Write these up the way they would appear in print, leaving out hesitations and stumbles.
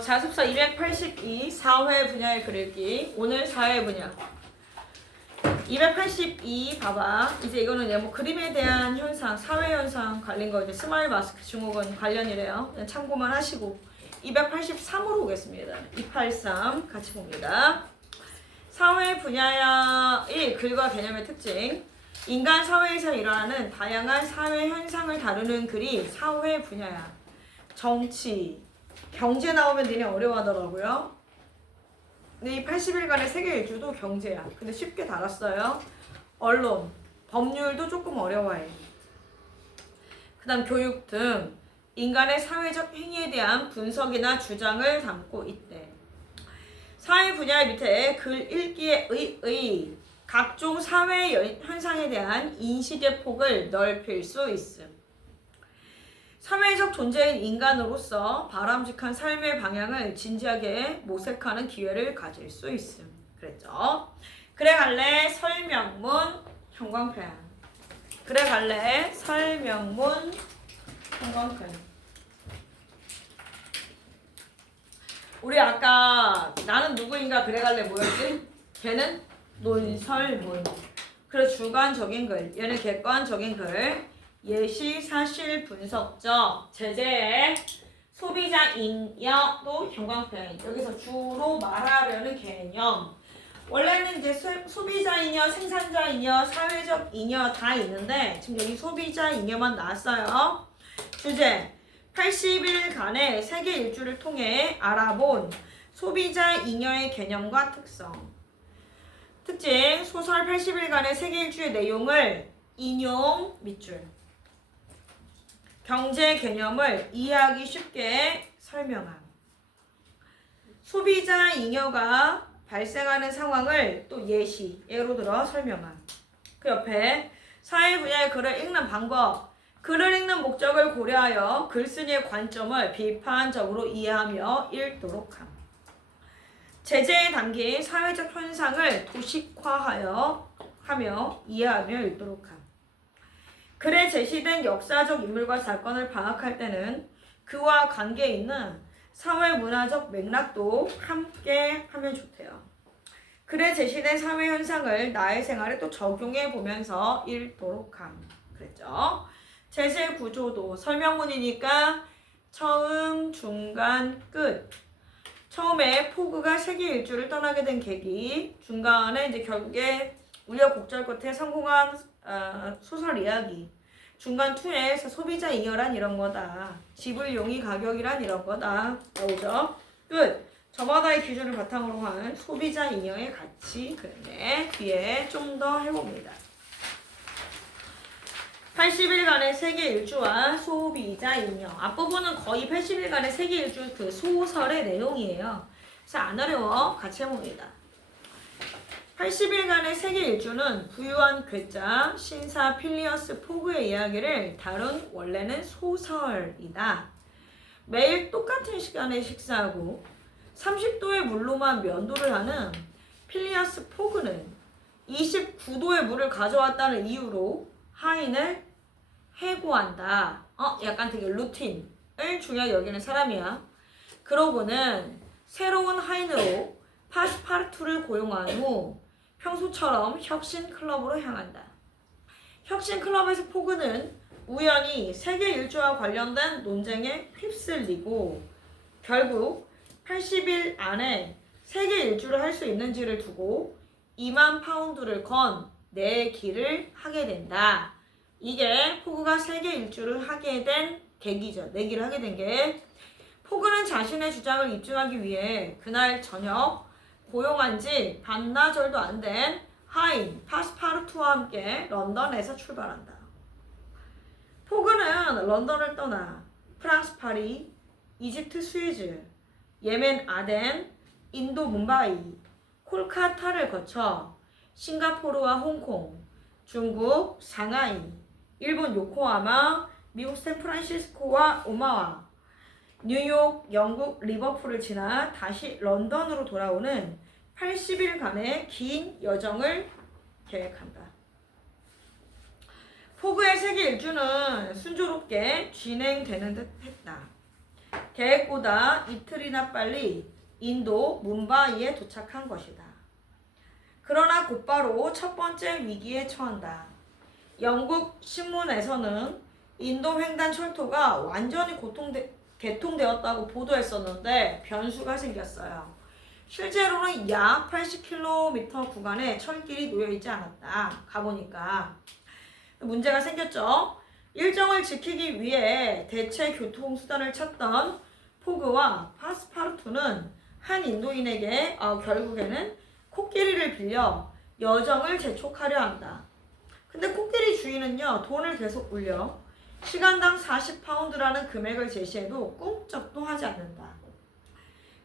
자습서 282 4회 분야의 그리기. 오늘 4회 분야 282 봐봐. 이제 이거는 뭐 그림에 대한 현상, 사회 현상 관련 거 이제 스마일 마스크 증후군 관련이래요. 그냥 참고만 하시고 283으로 오겠습니다. 283 같이 봅니다. 사회 분야야 1. 글과 개념의 특징. 인간 사회에서 일어나는 다양한 사회 현상을 다루는 글이 사회 분야야. 정치, 경제 나오면 니네 어려워하더라고요. 근데 이 80일간의 세계 일주도 경제야. 근데 쉽게 다뤘어요. 언론, 법률도 조금 어려워해. 그 다음 교육 등 인간의 사회적 행위에 대한 분석이나 주장을 담고 있대. 사회 분야 밑에 글 읽기의 의 각종 사회 현상에 대한 인식의 폭을 넓힐 수 있음. 사회적 존재인 인간으로서 바람직한 삶의 방향을 진지하게 모색하는 기회를 가질 수 있음. 그랬죠? 그래 갈래 설명문 형광펜. 그래 갈래 설명문 형광펜. 우리 아까 나는 누구인가 그래 갈래 뭐였지? 걔는 논설문. 그래서 주관적인 글, 얘는 객관적인 글. 예시, 사실, 분석적, 제재의 소비자 잉여도 형광펜. 여기서 주로 말하려는 개념. 원래는 이제 소비자 잉여, 생산자 잉여, 사회적 잉여 다 있는데 지금 여기 소비자 잉여만 나왔어요. 주제, 80일간의 세계 일주를 통해 알아본 소비자 잉여의 개념과 특성. 특징, 소설 80일간의 세계 일주의 내용을 인용 밑줄. 경제 개념을 이해하기 쉽게 설명함. 소비자 잉여가 발생하는 상황을 또 예시, 예로 들어 설명함. 그 옆에 사회 분야의 글을 읽는 방법, 글을 읽는 목적을 고려하여 글쓴이의 관점을 비판적으로 이해하며 읽도록 함. 제재에 담긴 사회적 현상을 도식화하여 이해하며 읽도록 함. 글에 제시된 역사적 인물과 사건을 파악할 때는 그와 관계 있는 사회 문화적 맥락도 함께 하면 좋대요. 글에 제시된 사회 현상을 나의 생활에 또 적용해 보면서 읽도록 함. 그랬죠? 제재 구조도 설명문이니까 처음, 중간, 끝. 처음에 포그가 세계 일주를 떠나게 된 계기, 중간에 이제 결국에 우여곡절 끝에 성공한 소설 이야기, 중간 투에 소비자 잉여란 이런 거다, 지불 용의 가격이란 이런 거다 나오죠. 끝. 저마다의 기준을 바탕으로 한 소비자 잉여의 가치. 그런데 뒤에 좀 더 해봅니다. 80일간의 세계 일주와 소비자 잉여. 앞부분은 거의 80일간의 세계 일주 그 소설의 내용이에요. 그래서 안 어려워. 같이 해봅니다. 80일간의 세계 일주는 부유한 괴짜 신사 필리어스 포그의 이야기를 다룬 원래는 소설이다. 매일 똑같은 시간에 식사하고 30도의 물로만 면도를 하는 필리어스 포그는 29도의 물을 가져왔다는 이유로 하인을 해고한다. 약간 되게 루틴을 중요하게 여기는 사람이야. 그러고는 새로운 하인으로 파스파르투를 고용한 후 평소처럼 혁신클럽으로 향한다. 혁신클럽에서 포그는 우연히 세계 일주와 관련된 논쟁에 휩쓸리고 결국 80일 안에 세계 일주를 할 수 있는지를 두고 2만 파운드를 건 내기를 하게 된다. 이게 포그가 세계 일주를 하게 된 계기죠. 내기를 하게 된 게. 포그는 자신의 주장을 입증하기 위해 그날 저녁 고용한 지 반나절도 안 된 하인 파스파르투와 함께 런던에서 출발한다. 포그는 런던을 떠나 프랑스 파리, 이집트 스위즈, 예멘 아덴, 인도 뭄바이, 콜카타를 거쳐 싱가포르와 홍콩, 중국 상하이, 일본 요코하마, 미국 샌프란시스코와 오마와, 뉴욕, 영국 리버풀을 지나 다시 런던으로 돌아오는 80일간의 긴 여정을 계획한다. 포그의 세계 일주는 순조롭게 진행되는 듯 했다. 계획보다 이틀이나 빨리 인도 뭄바이에 도착한 것이다. 그러나 곧바로 첫 번째 위기에 처한다. 영국 신문에서는 인도 횡단 철도가 완전히 개통되었다고 보도했었는데 변수가 생겼어요. 실제로는 약 80km 구간에 철길이 놓여있지 않았다. 가보니까 문제가 생겼죠. 일정을 지키기 위해 대체 교통수단을 찾던 포그와 파스파르투는 한 인도인에게 결국에는 코끼리를 빌려 여정을 재촉하려 한다. 근데 코끼리 주인은요, 돈을 계속 올려 시간당 40파운드라는 금액을 제시해도 꿈쩍도 하지 않는다.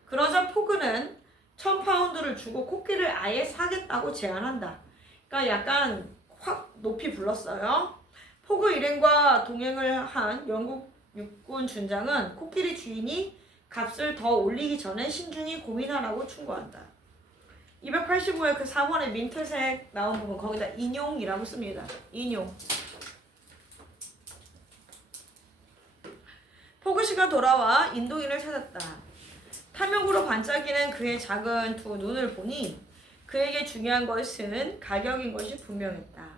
그러자 포그는 1000파운드를 주고 코끼리를 아예 사겠다고 제안한다. 그러니까 약간 확 높이 불렀어요. 포그 일행과 동행을 한 영국 육군 준장은 코끼리 주인이 값을 더 올리기 전에 신중히 고민하라고 충고한다. 285의 그 4번의 민트색 나온 부분 거기다 인용이라고 씁니다. 인용. 포그씨가 돌아와 인도인을 찾았다. 탐욕으로 반짝이는 그의 작은 두 눈을 보니 그에게 중요한 것은 가격인 것이 분명했다.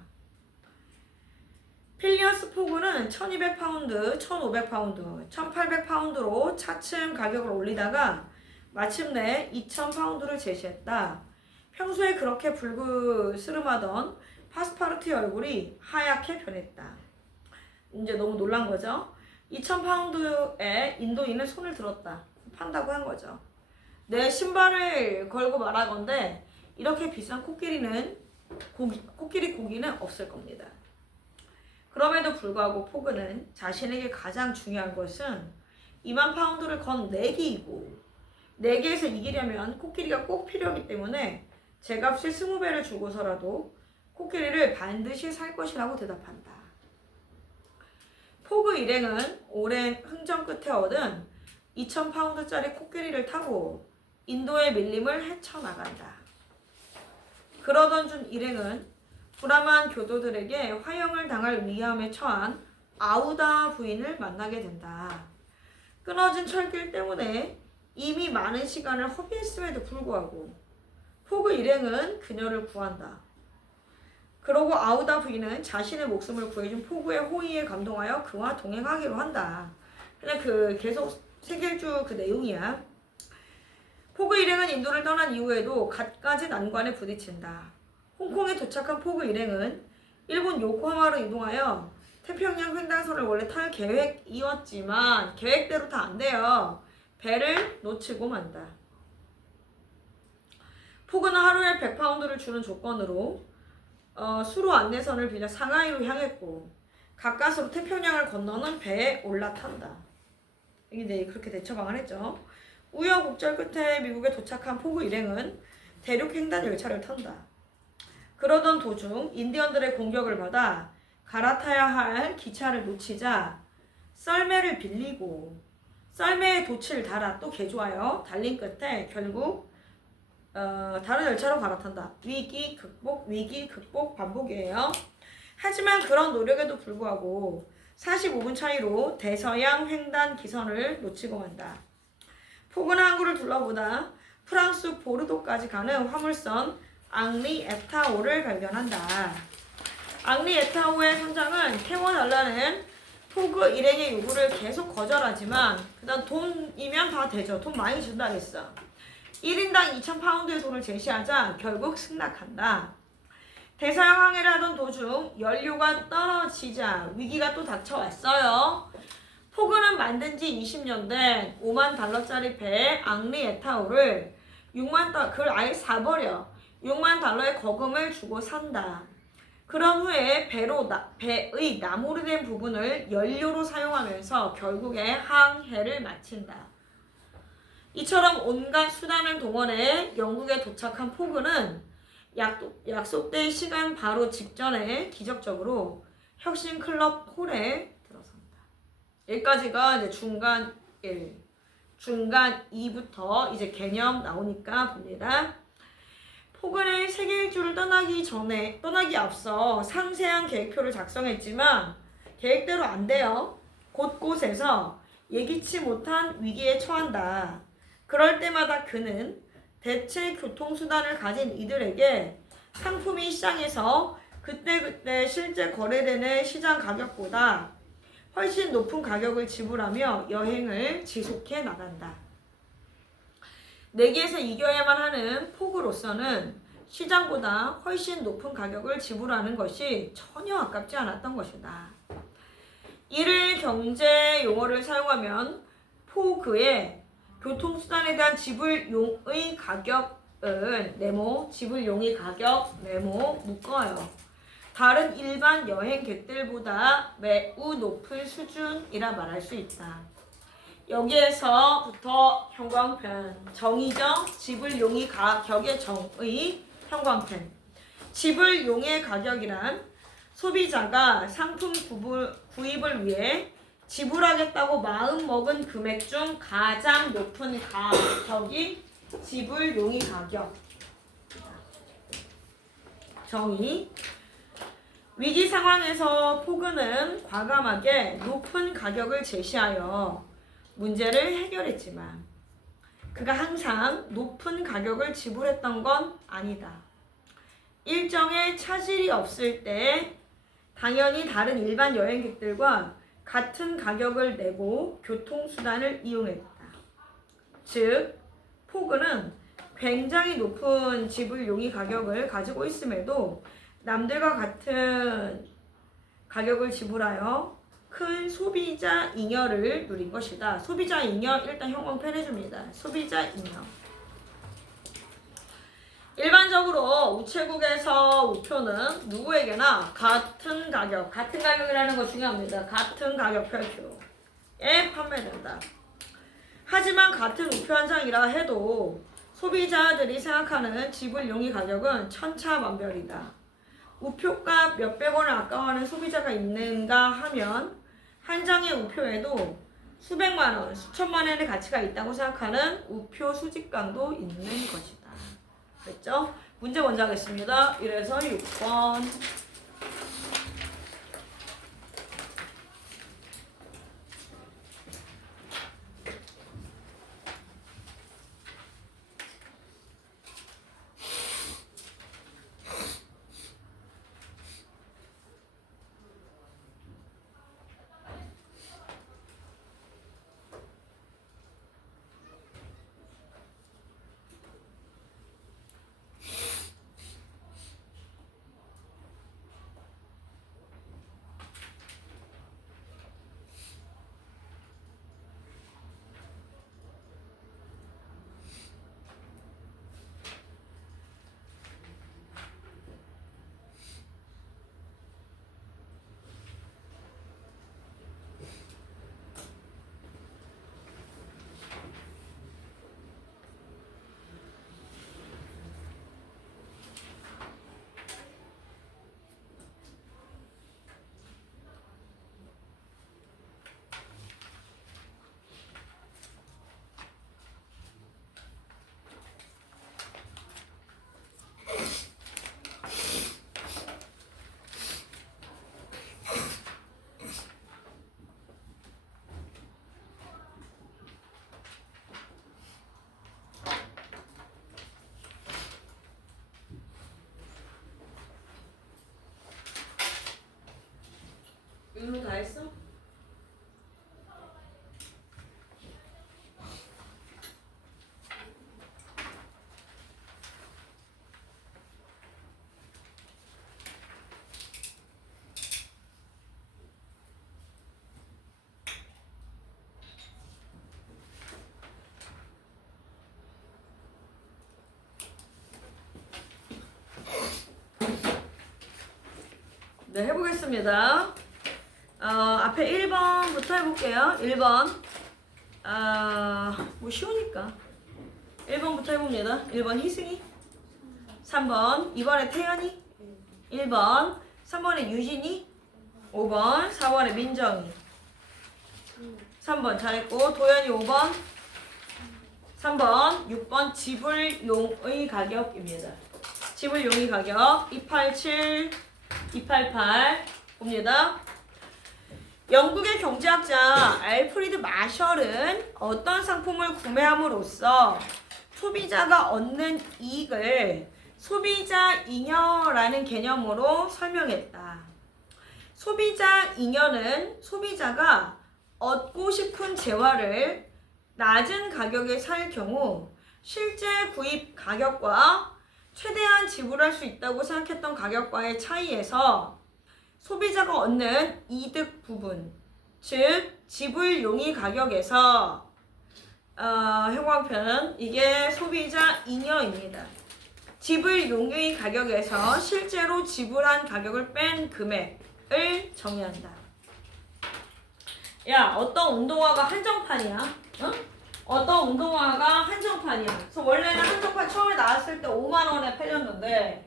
필리어스 포그는 1200파운드, 1500파운드, 1800파운드로 차츰 가격을 올리다가 마침내 2000파운드를 제시했다. 평소에 그렇게 불그스름하던 파스파르투의 얼굴이 하얗게 변했다. 이제 너무 놀란 거죠. 2000파운드에 인도인은 손을 들었다. 판다고 한 거죠. 내 신발을 걸고 말하건대 이렇게 비싼 코끼리 고기는 없을 겁니다. 그럼에도 불구하고 포그는 자신에게 가장 중요한 것은 2만 파운드를 건 내기이고 내기에서 이기려면 코끼리가 꼭 필요하기 때문에 제값의 20배를 주고서라도 코끼리를 반드시 살 것이라고 대답한다. 포그 일행은 오랜 흥정 끝에 얻은 2000파운드짜리 코끼리를 타고 인도의 밀림을 헤쳐나간다. 그러던 중 일행은 불암한 교도들에게 화형을 당할 위험에 처한 아우다 부인을 만나게 된다. 끊어진 철길 때문에 이미 많은 시간을 허비했음에도 불구하고 포그 일행은 그녀를 구한다. 그러고 아우다 부인은 자신의 목숨을 구해준 포그의 호의에 감동하여 그와 동행하기로 한다. 그냥 계속 세계일주 그 내용이야. 포그 일행은 인도를 떠난 이후에도 갖가지 난관에 부딪힌다. 홍콩에 도착한 포그 일행은 일본 요코하마로 이동하여 태평양 횡단선을 원래 탈 계획이었지만 계획대로 다 안 돼요. 배를 놓치고 만다. 포그는 하루에 100파운드를 주는 조건으로 수로 안내선을 빌려 상하이로 향했고 가까스로 태평양을 건너는 배에 올라탄다. 이게 그렇게 대처방을 했죠. 우여곡절 끝에 미국에 도착한 포그 일행은 대륙 횡단 열차를 탄다. 그러던 도중 인디언들의 공격을 받아 갈아타야 할 기차를 놓치자 썰매를 빌리고 썰매에 돛을 달아 또 개좋아요. 달린 끝에 결국 다른 열차로 갈아탄다. 위기 극복 반복이에요. 하지만 그런 노력에도 불구하고 45분 차이로 대서양 횡단 기선을 놓치고 만다. 포그는 항구를 둘러보다 프랑스 보르도까지 가는 화물선 앙리 에타오를 발견한다. 앙리 에타오의 선장은 태워달라는 포그 일행의 요구를 계속 거절하지만 그다음 돈이면 다 되죠. 돈 많이 준다 그랬어. 1인당 2000파운드의 돈을 제시하자 결국 승낙한다. 대서양 항해를 하던 도중 연료가 떨어지자 위기가 또 닥쳐왔어요. 포그는 만든 지 20년 된 5만 달러짜리 배 앙리 에타오를 6만 달러, 그걸 아예 사버려. 6만 달러의 거금을 주고 산다. 그런 후에 배의 나무로 된 부분을 연료로 사용하면서 결국에 항해를 마친다. 이처럼 온갖 수단을 동원해 영국에 도착한 포그는 약속된 시간 바로 직전에 기적적으로 혁신 클럽 홀에 들어선다. 여기까지가 이제 중간 1, 중간 2부터 이제 개념 나오니까 봅니다. 포그는 세계 일주를 떠나기 앞서 상세한 계획표를 작성했지만 계획대로 안 돼요. 곳곳에서 예기치 못한 위기에 처한다. 그럴 때마다 그는 대체 교통수단을 가진 이들에게 상품이 시장에서 그때그때 실제 거래되는 시장 가격보다 훨씬 높은 가격을 지불하며 여행을 지속해 나간다. 내기에서 이겨야만 하는 폭으로서는 시장보다 훨씬 높은 가격을 지불하는 것이 전혀 아깝지 않았던 것이다. 이를 경제 용어를 사용하면 포그의 교통수단에 대한 지불용의 가격은 네모, 지불용의 가격, 네모 묶어요. 다른 일반 여행객들보다 매우 높은 수준이라 말할 수 있다. 여기에서부터 형광펜, 정의정, 지불용의 가격의 정의, 형광펜. 지불용의 가격이란 소비자가 상품 구입을 위해 지불하겠다고 마음먹은 금액 중 가장 높은 가격이 지불용의 가격. 정의. 위기 상황에서 포그는 과감하게 높은 가격을 제시하여 문제를 해결했지만 그가 항상 높은 가격을 지불했던 건 아니다. 일정에 차질이 없을 때 당연히 다른 일반 여행객들과 같은 가격을 내고 교통수단을 이용했다. 즉, 포그는 굉장히 높은 지불용의 가격을 가지고 있음에도 남들과 같은 가격을 지불하여 큰 소비자 잉여를 누린 것이다. 소비자 잉여 일단 형광펜 해줍니다. 소비자 잉여. 일반적으로 우체국에서 우표는 누구에게나 같은 가격이라는 거 중요합니다. 같은 가격 표표에 판매된다. 하지만 같은 우표 한 장이라 해도 소비자들이 생각하는 지불용의 가격은 천차만별이다. 우표값 몇백 원을 아까워하는 소비자가 있는가 하면 한 장의 우표에도 수백만 원, 수천만 원의 가치가 있다고 생각하는 우표 수집광도 있는 것이다. 됐죠? 문제 먼저 하겠습니다. 1에서 6번. 윤우 다 했어? 네, 해보겠습니다. 앞에 1번부터 해볼게요. 1번. 뭐 쉬우니까. 1번부터 해봅니다. 1번 희승이. 3번. 2번에 태연이. 1번. 3번에 유진이. 5번. 4번에 민정이. 3번 잘했고. 도연이 5번. 3번. 6번. 지불용의 가격입니다. 지불용의 가격. 287, 288. 봅니다. 영국의 경제학자 알프리드 마셜은 어떤 상품을 구매함으로써 소비자가 얻는 이익을 소비자 잉여라는 개념으로 설명했다. 소비자 잉여는 소비자가 얻고 싶은 재화를 낮은 가격에 살 경우 실제 구입 가격과 최대한 지불할 수 있다고 생각했던 가격과의 차이에서 소비자가 얻는 이득 부분, 즉 지불 용의 가격에서 형광펜은 이게 소비자 잉여입니다. 지불 용의 가격에서 실제로 지불한 가격을 뺀 금액을 정의한다. 야, 어떤 운동화가 한정판이야? 어? 어떤 운동화가 한정판이야. 그래서 원래는 한정판 처음에 나왔을 때 5만 원에 팔렸는데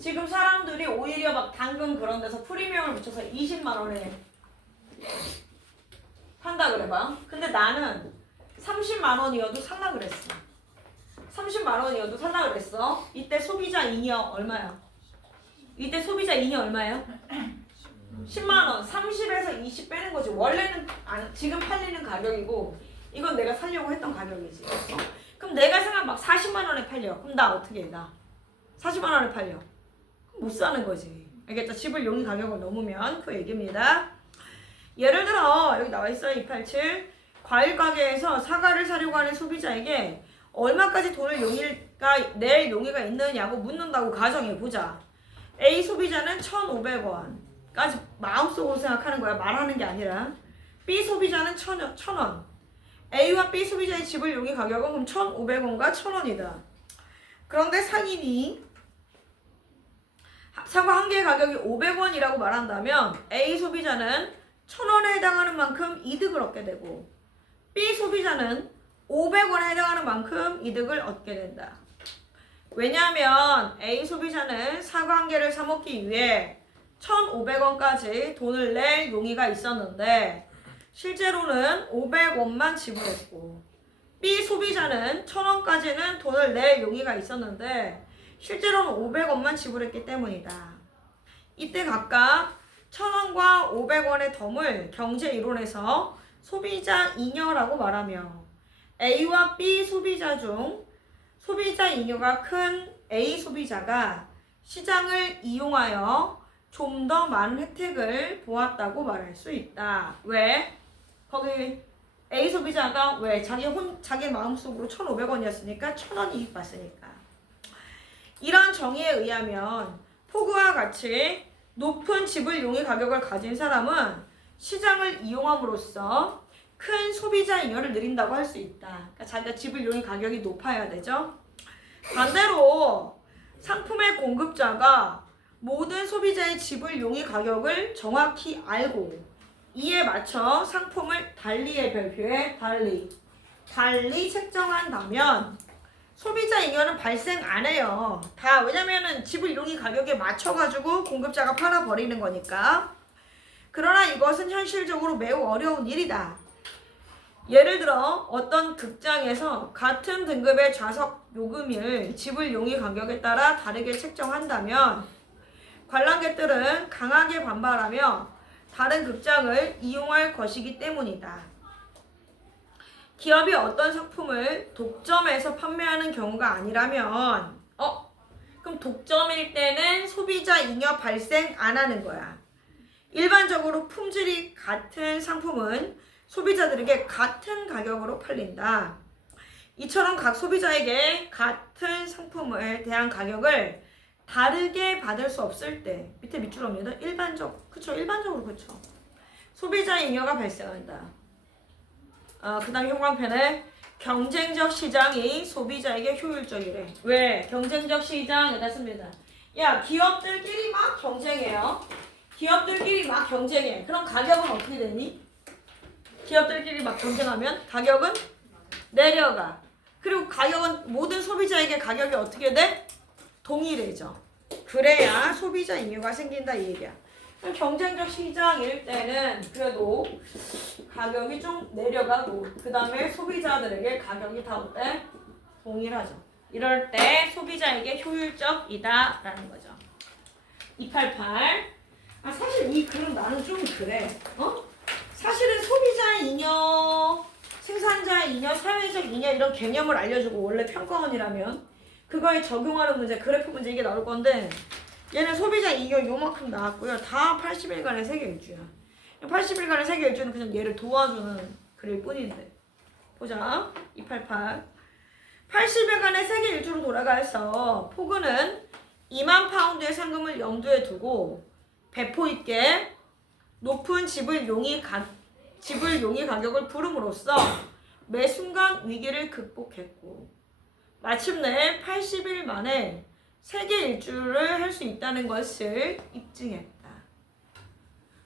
지금 사람들이 오히려 막 당근 그런 데서 프리미엄을 붙여서 20만 원에 판다 그래봐. 근데 나는 30만 원이어도 살라 그랬어. 30만 원이어도 살라 그랬어. 이때 소비자 잉여 얼마야? 이때 소비자 잉여 얼마예요? 10만 원. 30에서 20 빼는 거지. 원래는 지금 팔리는 가격이고 이건 내가 살려고 했던 가격이지. 그럼 내가 생각 막 40만 원에 팔려. 그럼 나 어떻게 해? 나 40만 원에 팔려. 못 사는 거지. 알겠죠? 지불 용의 가격을 넘으면 그 얘기입니다. 예를 들어 여기 나와 있어요. 287 과일 가게에서 사과를 사려고 하는 소비자에게 얼마까지 돈을 낼 용의가 있느냐고 묻는다고 가정해 보자. A 소비자는 1,500원까지 마음속으로 생각하는 거야. 말하는 게 아니라. B 소비자는 1,000원. A와 B 소비자의 지불 용의 가격은 그럼 1,500원과 1,000원이다. 그런데 상인이 사과 한 개의 가격이 500원이라고 말한다면 A 소비자는 1,000원에 해당하는 만큼 이득을 얻게 되고 B 소비자는 500원에 해당하는 만큼 이득을 얻게 된다. 왜냐하면 A 소비자는 사과 한 개를 사 먹기 위해 1,500원까지 돈을 낼 용의가 있었는데 실제로는 500원만 지불했고 B 소비자는 1,000원까지는 돈을 낼 용의가 있었는데 실제로는 500원만 지불했기 때문이다. 이때 각각 1,000원과 500원의 덤을 경제 이론에서 소비자 잉여라고 말하며 A와 B 소비자 중 소비자 잉여가 큰 A 소비자가 시장을 이용하여 좀 더 많은 혜택을 보았다고 말할 수 있다. 왜? 거기 A 소비자가 왜? 자기 마음속으로 1,500원이었으니까 1,000원 이익 봤으니까. 이런 정의에 의하면 포그와 같이 높은 지불 용의 가격을 가진 사람은 시장을 이용함으로써 큰 소비자 잉여를 누린다고 할 수 있다. 그러니까 자기가 지불 용의 가격이 높아야 되죠. 반대로 상품의 공급자가 모든 소비자의 지불 용의 가격을 정확히 알고 이에 맞춰 상품을 달리의 별표에 달리 책정한다면 소비자 잉여는 발생 안 해요. 다 왜냐면은 지불 용의 가격에 맞춰가지고 공급자가 팔아버리는 거니까. 그러나 이것은 현실적으로 매우 어려운 일이다. 예를 들어 어떤 극장에서 같은 등급의 좌석 요금을 지불 용의 가격에 따라 다르게 책정한다면 관람객들은 강하게 반발하며 다른 극장을 이용할 것이기 때문이다. 기업이 어떤 상품을 독점해서 판매하는 경우가 아니라면 그럼 독점일 때는 소비자 잉여 발생 안 하는 거야. 일반적으로 품질이 같은 상품은 소비자들에게 같은 가격으로 팔린다. 이처럼 각 소비자에게 같은 상품에 대한 가격을 다르게 받을 수 없을 때 밑에 밑줄입니다. 일반적으로 그쵸. 소비자 잉여가 발생한다. 그 다음 형광펜에 경쟁적 시장이 소비자에게 효율적이래. 왜? 경쟁적 시장에다 씁니다. 야, 기업들끼리 막 경쟁해요. 기업들끼리 막 경쟁해. 그럼 가격은 어떻게 되니? 기업들끼리 막 경쟁하면 가격은 내려가. 그리고 가격은 모든 소비자에게 가격이 어떻게 돼? 동일해져. 그래야 소비자 잉여가 생긴다 이 얘기야. 경쟁적 시장일 때는 그래도 가격이 좀 내려가고 그 다음에 소비자들에게 가격이 다 어때? 동일하죠. 이럴 때 소비자에게 효율적이다 라는 거죠. 288 사실 이 글은 나는 좀 그래. 사실은 소비자 잉여, 생산자 잉여, 사회적 잉여 이런 개념을 알려주고 원래 평가원이라면 그거에 적용하는 문제, 그래프 문제 이게 나올 건데 얘는 소비자 잉여 요만큼 나왔고요. 다 80일간의 세계 일주야. 80일간의 세계 일주는 그냥 얘를 도와주는 글일 뿐인데 보자. 288 80일간의 세계 일주로 돌아가서 포그는 2만 파운드의 상금을 염두에 두고 배포 있게 높은 지불 용의 가격을 부름으로써 매 순간 위기를 극복했고 마침내 80일 만에 세계 일주를 할 수 있다는 것을 입증했다.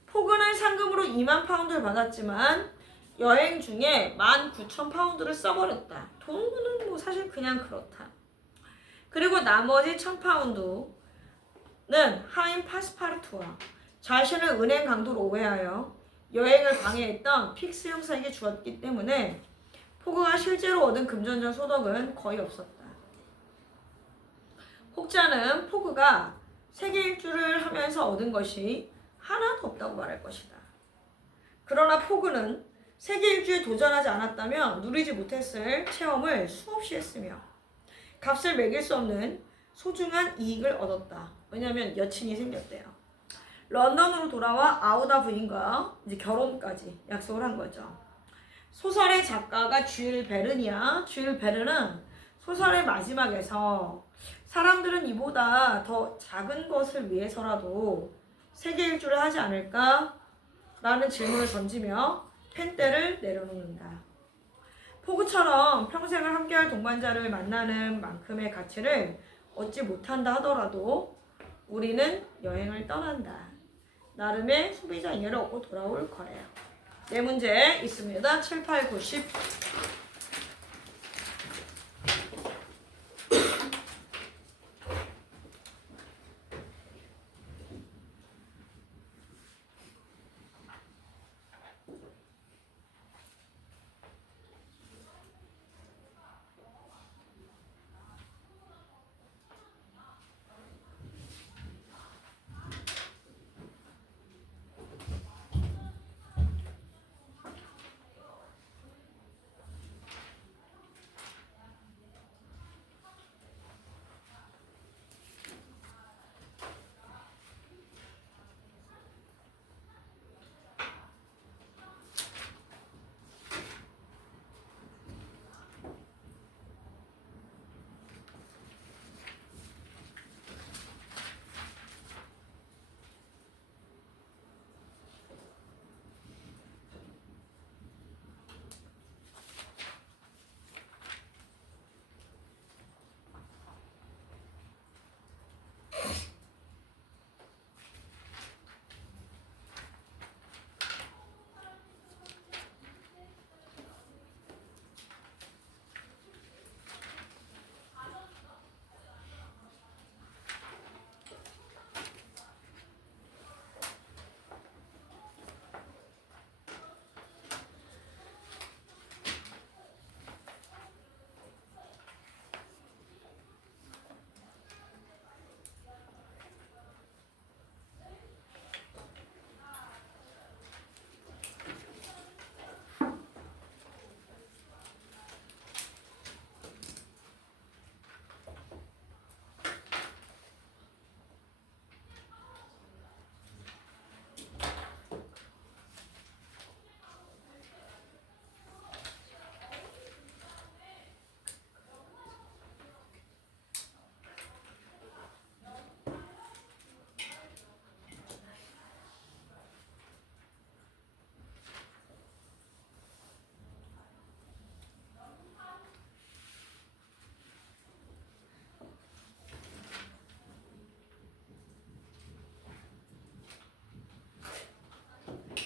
포그는 상금으로 2만 파운드를 받았지만 여행 중에 19,000파운드를 써버렸다. 돈은 뭐 사실 그냥 그렇다. 그리고 나머지 1,000파운드는 하임 파스파르투와 자신을 은행 강도로 오해하여 여행을 방해했던 픽스 형사에게 주었기 때문에 포그가 실제로 얻은 금전적 소득은 거의 없었다. 혹자는 포그가 세계 일주를 하면서 얻은 것이 하나도 없다고 말할 것이다. 그러나 포그는 세계 일주에 도전하지 않았다면 누리지 못했을 체험을 수없이 했으며 값을 매길 수 없는 소중한 이익을 얻었다. 왜냐하면 여친이 생겼대요. 런던으로 돌아와 아우다 부인과 이제 결혼까지 약속을 한 거죠. 소설의 작가가 쥘 베른이야. 쥘 베른은 소설의 마지막에서 사람들은 이보다 더 작은 것을 위해서라도 세계 일주를 하지 않을까? 라는 질문을 던지며 펜대를 내려놓는다. 포그처럼 평생을 함께할 동반자를 만나는 만큼의 가치를 얻지 못한다 하더라도 우리는 여행을 떠난다. 나름의 소비자 잉여를 얻고 돌아올 거래요. 네 문제 있습니다. 7, 8, 9, 10.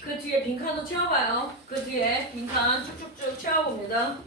그 뒤에 빈칸도 채워봐요. 그 뒤에 빈칸 쭉쭉쭉 채워봅니다.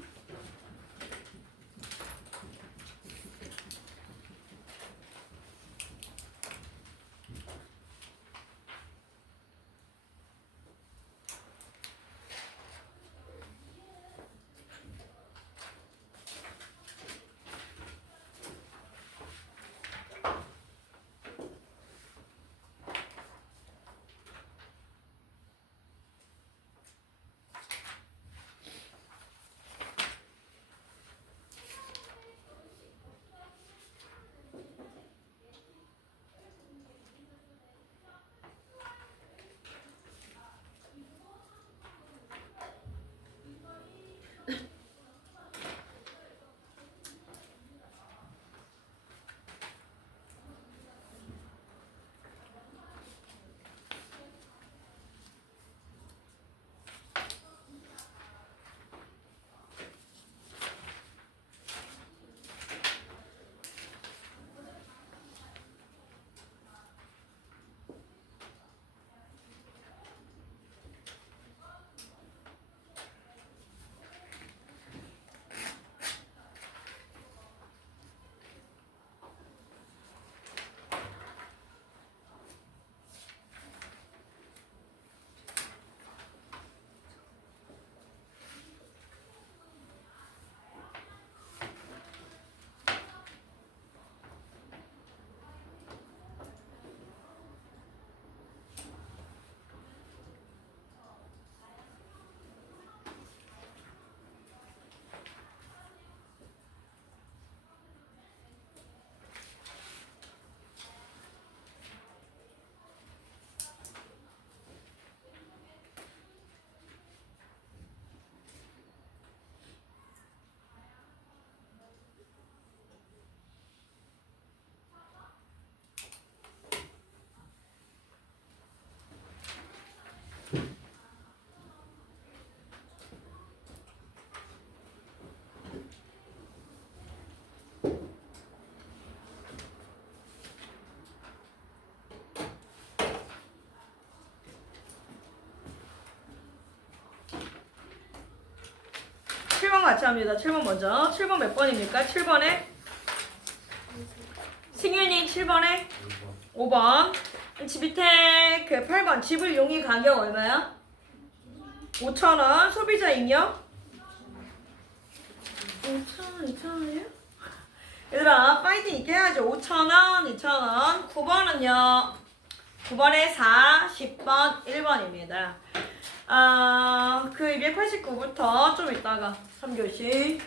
같이 합니다. 7번 먼저. 7번 몇 번입니까? 7번에 승윤이 7번에 5번. 집 밑에 그 8번 집을 용이 가격 얼마야? 5,000원. 소비자 입력 5,000원, 2,000원이요? 얘들아 파이팅 있게 해야죠. 5,000원, 2,000원. 9번은요 9번에 4, 10번, 1번입니다. 그 289부터 좀 이따가 3교시